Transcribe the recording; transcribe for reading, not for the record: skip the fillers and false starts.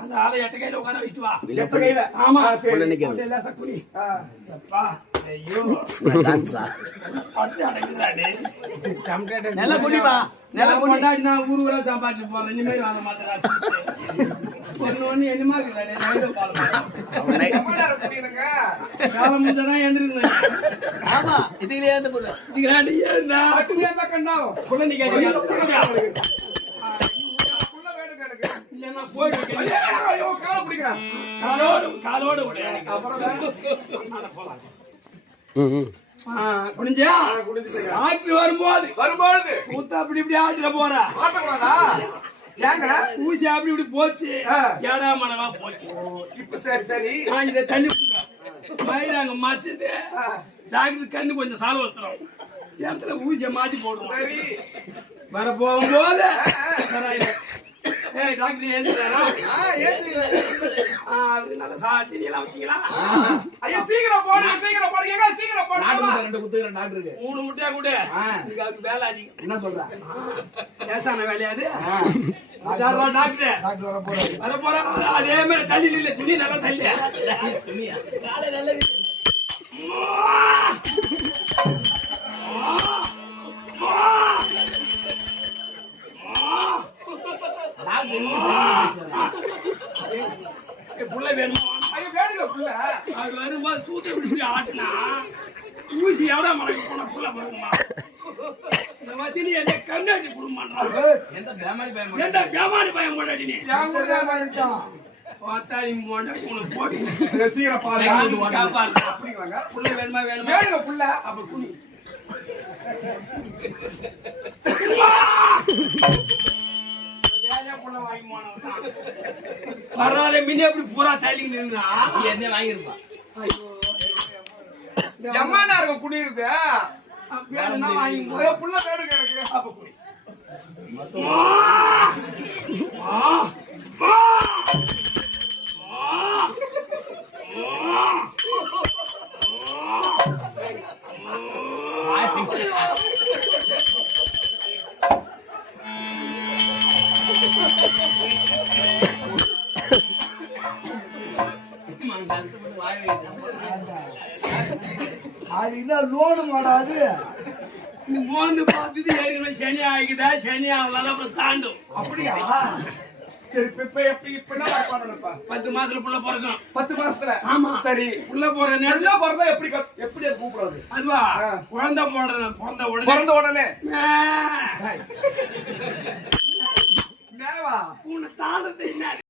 அந்த ஆளை எட்ட கையில உட்கார வச்சுட்டு வா. எட்ட கையில ஆமா லேசா குனி. அப்பா ஐயோ நல்ல குனி வா. நல்ல கொண்டாடி நான் ஊர் ஊரா சாப்பாட்டு போறேன். இனிமேல் வாங்க மாட்டேன். ஒண்ணு என்னமா காலம் முடிஞ்சாதான் எழுந்திருக்கேன். ஆமா இதுல ஏந்தா கண்டா குள்ள நீ கேட்டீங்க காலோடு குடிஞ்சா வரும்போது மூத்த அப்படி இப்படி ஆட்டில போறா ஊசி அப்படி இப்படி போச்சு ஏடா மனமா போச்சு. இப்ப சரி சரி நான் இதை தள்ளி மயிராங்க மறைச்சிட்டு டாக்டர் கண்ணு கொஞ்சம் சால வஸ்திரம் இடத்துல ஊசியை மாத்தி போடுவோம். சரி வர போகும்போது டாக்டர் எழுதுறாரா நல்ல சாத்தி எல்லாம் வச்சீங்களா? சீக்கிரம் போடுங்க சீக்கிரம் போடுங்க சீக்கிரம் போடுங்க. 2 குத்துறேன் டாக்டருக்கு 3 முட்டையா கூட அதுக்கு வேலை அதிகம். என்ன சொல்ற ஏசான வேலையாது டாக்டர் வர போற அதே மாதிரி தள்ளி இல்ல துணி நல்லா தள்ளி காலை நல்ல புள்ள வேணுமா? அது வரும்போது சூத்த விட்டு ஆட்டினா ஊசி எவ்வளோ மலைக்கு போன புள்ள வருமா? இந்த வச்சு நீ எந்த கண்ணாடி குடும்பம் எந்த பேமாடி பயம் கொண்டாடி நீ பார்த்தாடி கொண்டாடி உனக்கு போடி புள்ள வேணுமா வேணுமா புள்ள அப்ப குனி பரவாயில்ல மின்னி எப்படி பூரா தள்ளி நின்றா என்ன வாங்கிருப்பா. எம்மாண்டா இருக்கும் குடி இருக்கு வாங்கி புள்ள பேரு கிடக்கு அப்ப குடி அது இல்ல லோனு மாடாது. நீ மோந்து பார்த்தது ஏற்கனவே சனி ஆகிக்குதா சனி ஆகலாம் அப்புறம் தாண்டும். அப்படியா? சரி இப்ப எப்படி இப்ப என்ன பண்ணணும்ப்பா? 10 மாசத்துல புள்ள பிறக்கும். 10 மாசத்துல? ஆமா. சரி புள்ள போற நேரத்துல பிறந்தா எப்படி எப்படி கூப்பிடுறது? அதுவா குழந்தை பிறந்த உடனே மேவா உன்னை தாண்டத்தை